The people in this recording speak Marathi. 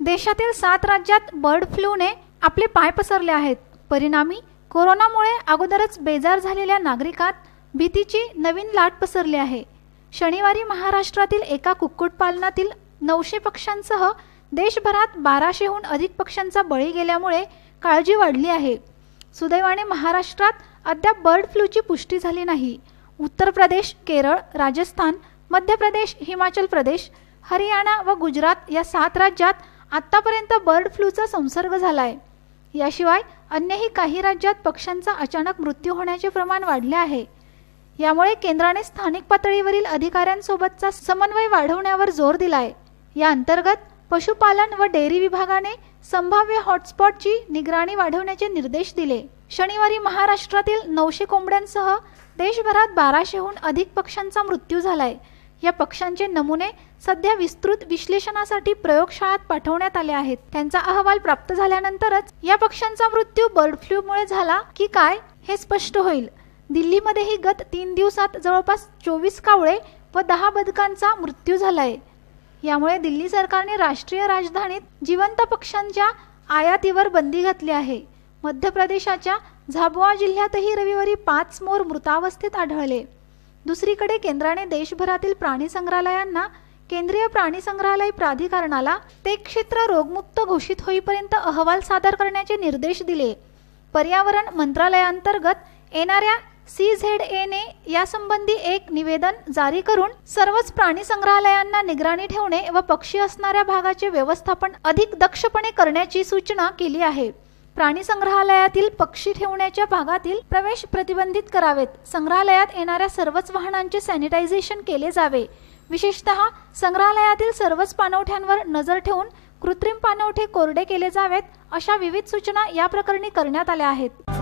देशातील 7 राज्यात बर्ड फ्लूने आपले पाय पसरले आहेत। परिणामी कोरोनामुळे अगोदरच बेजार झालेल्या नागरिकांत भीतीची नवीन लाट पसरली आहे। शनिवारी महाराष्ट्रातील एका कुक्कुटपालनातील 900 पक्ष्यांसह देशभरात 1200हून अधिक पक्ष्यांचा बळी गेल्यामुळे काळजी वाढली आहे। सुदैवाने महाराष्ट्रात अद्याप बर्ड फ्लूची पुष्टी झाली नाही। उत्तर प्रदेश, केरळ, राजस्थान, मध्य प्रदेश, हिमाचल प्रदेश, हरियाणा व गुजरात या 7 राज्यात आतापर्यंत बर्ड फ्लूचा संसर्ग झाला आहे। याशिवाय अन्यही काही राज्यात पक्ष्यांचा अचानक मृत्यू होण्याचे प्रमाण वाढले आहे। यामुळे केंद्राने स्थानिक पातळीवरील अधिकाऱ्यांसोबतचा समन्वय वाढवण्यावर जोर दिलाय। या अंतर्गत पशुपालन व डेअरी विभागाने संभाव्य हॉटस्पॉटची निगराणी वाढवण्याचे निर्देश दिले। शनिवारी महाराष्ट्रातील 900 कोंबड्यांसह देशभरात 1200हून अधिक पक्ष्यांचा मृत्यू झालाय। या पक्ष्यांचे नमुने सध्या विस्तृत विश्लेषणासाठी प्रयोगशाळात पाठवण्यात आले आहेत। त्यांचा अहवाल प्राप्त झाल्यानंतरच या पक्ष्यांचा मृत्यू बर्ड फ्लूमुळे झाला की काय हे स्पष्ट होईल। दिल्लीमध्येही गत 3 दिवसात जवळपास 24 कावळे व 10 बदकांचा मृत्यू झालाय। यामुळे दिल्ली सरकारने राष्ट्रीय राजधानीत जिवंत पक्ष्यांच्या आयातीवर बंदी घातली आहे। मध्य प्रदेशाच्या झाबुआ जिल्ह्यातही रविवारी 5 मोर मृतावस्थेत आढळले। दुसरीकडे केंद्राने देशभरातील प्राणी संग्रहालयांना केंद्रीय प्राणी संग्रहालय प्राधिकरणाला ते क्षेत्र रोगमुक्त घोषित होईपर्यंत अहवाल सादर करण्याचे निर्देश दिले। पर्यावरण मंत्रालयाअंतर्गत येणाऱ्या CZAने यासंबंधी एक निवेदन जारी करून सर्वच प्राणी संग्रहालयांना निगराणी ठेवणे व पक्षी असणाऱ्या भागाचे व्यवस्थापन अधिक दक्षपणे करण्याची सूचना केली आहे। प्राणी संग्रहालयातील पक्षी ठेवण्याच्या भागातील प्रवेश प्रतिबंधित करावेत। संग्रहालयात येणाऱ्या सर्वच वाहनांचे सॅनिटायझेशन केले जावे। विशेषतः संग्रहालयातील सर्वच पाणवठ्यांवर नजर ठेवून कृत्रिम पाणवठे कोरडे केले जावेत अशा विविध सूचना या प्रकरणी करण्यात आल्या आहेत।